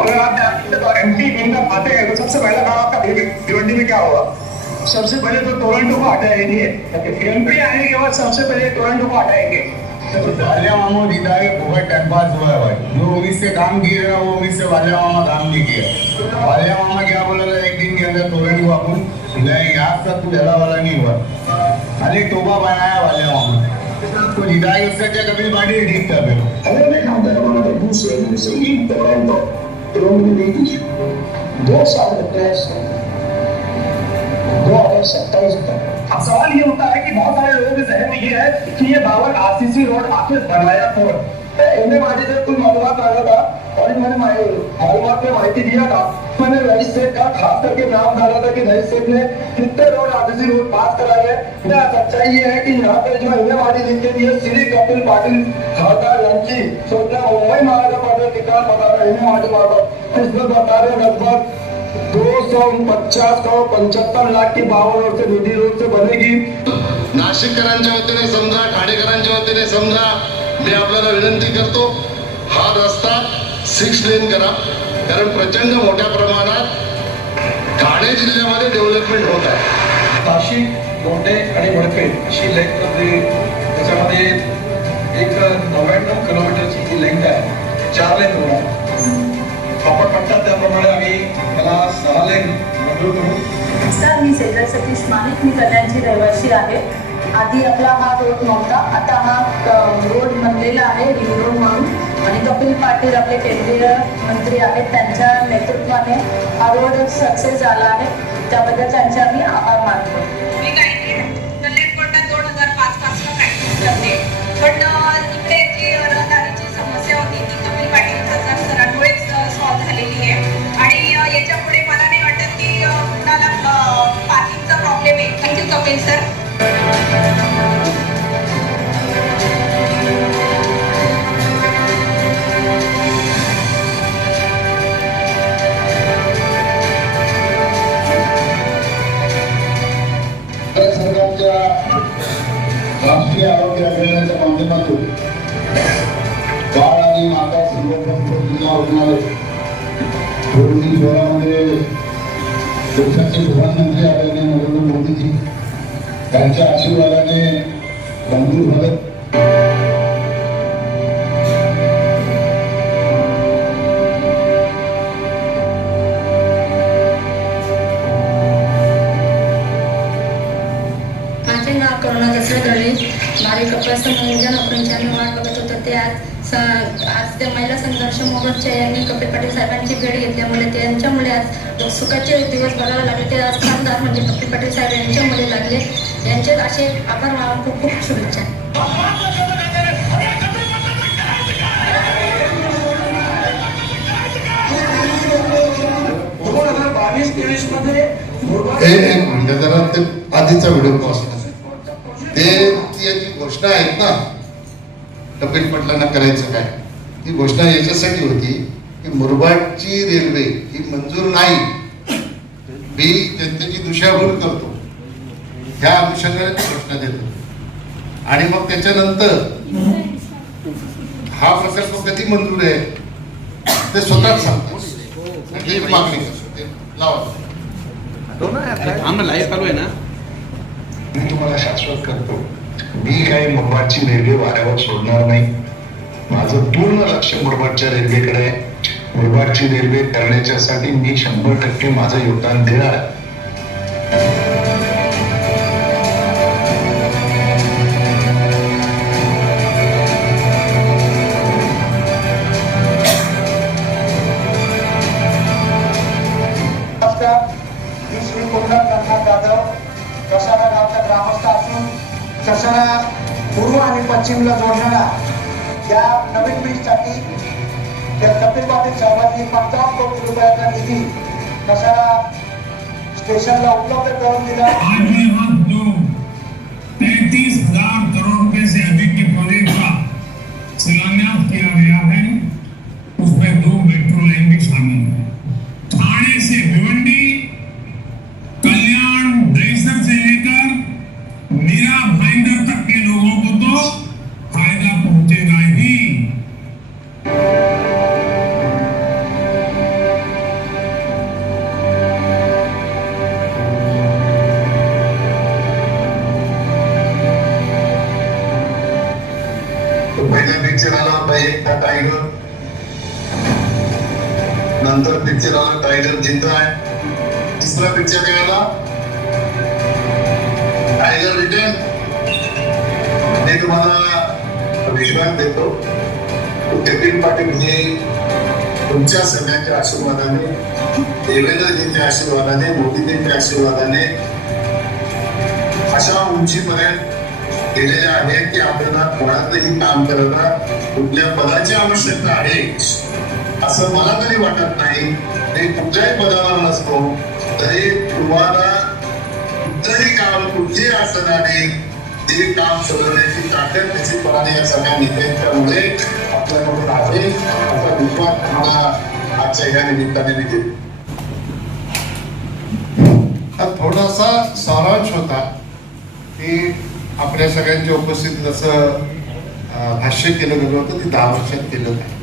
अगर आप एमपी इनका आते हैं तो सबसे पहला काम आपका भिवंडी में क्या होगा? सबसे पहले तो टोरंटो को हटाएंगे। एमपी आने के बाद सबसे पहले टोरंटो को हटाएंगे। वालिया मामा जीता है, बहुत टाइम पास हुआ है भाई। जो उम्मीद से काम किए रहा वो उम्मीद से वालिया मामा काम नहीं किया। वालिया मामा क्या बोला था एक दिन के अंदर टोरंटो को अपन हिलाएंगे, आज तक कुछ हला वाला नहीं हुआ। खाली टोपा बनाया वालिया मामा को जीता है। उससे क्या कभी पार्टी ठीक था फिर अगर मैं काम कर रहा था दूसरे संगीत टोरंटो 2 साल लगते हैं 2027 तक। अब सवाल ये होता है कि बहुत सारे लोगों के जहन में ये है कि ये बाबर आरसीसी रोड आखिर बनाया कौन? इन्हें माटी से कुछ मालूमात आया था और मैंने मालूमात में माहिती दिया था। मैंने रईस सेठ का खास करके नाम डाला था कि रईस सेठ ने कितने रोड आरसीसी रोड पास कराए हैं। सच्चाई ये है कि यहाँ पे जो इन्हें माटी लिख के दिए श्री कपिल पाटिल खाता लंची सोचना मुंबई महाराजा पद किसान बता रहे इन्हें माटी मारता इसमें बता रहे लगभग 250-75 लाख की 52 रोड से निधी रोड से बनेगी। नाशिककरांच्या वतीने समजा, ठाणेकरांच्या वतीने समजा, मी आपल्याला विनंती करतो हा रस्ता 6 लेन करा, कारण प्रचंड मोठ्या प्रमाणात ठाणे जिल्ह्यामध्ये डेव्हलपमेंट होत आहे। नाशिक, लोंढे आणि वडपेठ अशी लेंथ त्याच्यामध्ये एक 99 किलोमीटरची जी लेंथ आहे 4 लेन होणार। आपण म्हणतात त्याप्रमाणे आम्ही त्याला 6 लेन मंजूर करू। नमस्कार, मी सेजल सतीश मानिक, मी कल्याणची रहिवासी आहे। आधी आपला हा रोड नव्हता, आता हा रोड बनलेला आहे रिंग रोड म्हणून आणि कपिल पाटील आपले केंद्रीय मंत्री आहेत त्यांच्या नेतृत्वाने हा रोड सक्सेस झाला आहे, त्याबद्दल त्यांचे आम्ही आभार मानतो। मी कल्याण कोर्टात 2005 पासून प्रॅक्टिस करते, पण इकडे जी रहदारीची समस्या होती ती कपिल पाटील खासदार सरांमुळेच सॉल्व्ह झालेली आहे आणि याच्या पुढे मला नाही वाटत की कुणाला पार्किंगचा प्रॉब्लेम आहे। Thank you Kapil sir. सरकारच्या राष्ट्रीय आरोग्य अभियानाच्या माध्यमातून बाळ आणि माता संगोपन जिल्हा रुग्णालय दोन्ही शहरामध्ये देशाचे प्रधानमंत्री आदरणीय नरेंद्र मोदीजी त्यांच्या आशीर्वादाने मंजूर झालं। माझे नाव करुणा दसरा गळे, माझे कपासन नियोजन ऑपरेशनने वाट बघत होतं ते आज त्या महिला संघर्ष मोर्चा यांनी कपिल पाटील साहेबांची भेट घेतल्यामुळे त्यांच्यामुळे आज सुखाचे दिवस बघावे लागले। ते आज खासदार म्हणजे कपिल पाटील साहेब यांच्यामुळे लागले, यांचे असे आभार मानून खूप खूप शुभेच्छा। 2022-23 मध्ये एक मिनिट जरा ते आधीचा व्हिडिओ पॉज ते जी घोषणा आहेत ना कपिल पाटलांना करायचं काय, ती घोषणा याच्यासाठी होती की मुरबाडची रेल्वे ही मंजूर नाही, मी जनतेची दिशाभूल करतो ह्या अनुषंगाने ती घोषणा देतो आणि मग त्याच्यानंतर हा प्रकल्प कधी मंजूर आहे ते स्वतःच सांगतो। मागणी लाईव्ह चालू आहे ना। मी तुम्हाला शाश्वत करतो मी काही मुरबाडची रेल्वे वाऱ्यावर सोडणार नाही। माझं पूर्ण लक्ष मुरबाडच्या रेल्वेकडे आहे। मुरबाडची रेल्वे करण्याच्यासाठी मी 100% माझं योगदान देणार आहे। कसारा गावचा ग्रामस्थ असून कसारा पूर्व आणि पश्चिमला जोडणारा या नवीन ब्रिजसाठी कपिल पाटील साहेबांनी 55 कोटी रुपयाचा निधी कसारा स्टेशनला उपलब्ध करून दिला। 33,000 करोड़ रुपए से अधिक के प्रोजेक्ट का शिलान्यास किया गया है, उसमें 2 मेट्रो लाइन भी शामिल है। ठाणे से भिवंडी, कल्याण दहीसर से लेकर मीरा भाईंदर तक के लोगों को तो फायदा पहुंचेगा ही। पहिल्या पिक्चर आला होता एक का टायगर, नंतर पिक्चर आला टायगर जिंदा आहे, तिसरा पिक्चर काय आला टायगर रिटर्न. मी तुम्हाला विश्वास देतो कपिल पाटील हे तुमच्या सगळ्यांच्या आशीर्वादाने, देवेंद्रजींच्या आशीर्वादाने, मोदीजींच्या आशीर्वादाने अशा उंचीपर्यंत गेलेले आहेत की आपल्याला कोणातही काम करता कुठल्या पदाची आवश्यकता आहे असं मला तरी वाटत नाही. ते कुठल्याही पदावर नसतो तरी तुम्हाला कुठलंही काम कुठली असणारे ते काम सोडवण्याची ताकद त्याची पराने या सगळ्या नेत्यांच्यामुळे आपल्याकडून आहे असा विश्वास मला आजच्या या निमित्ताने देतो. हा थोडासा सारांश होता की आपल्या सगळ्यांच्या उपस्थित जसं भाष्य केलं गेलं होतं ते 10 वर्षात केलं नाही.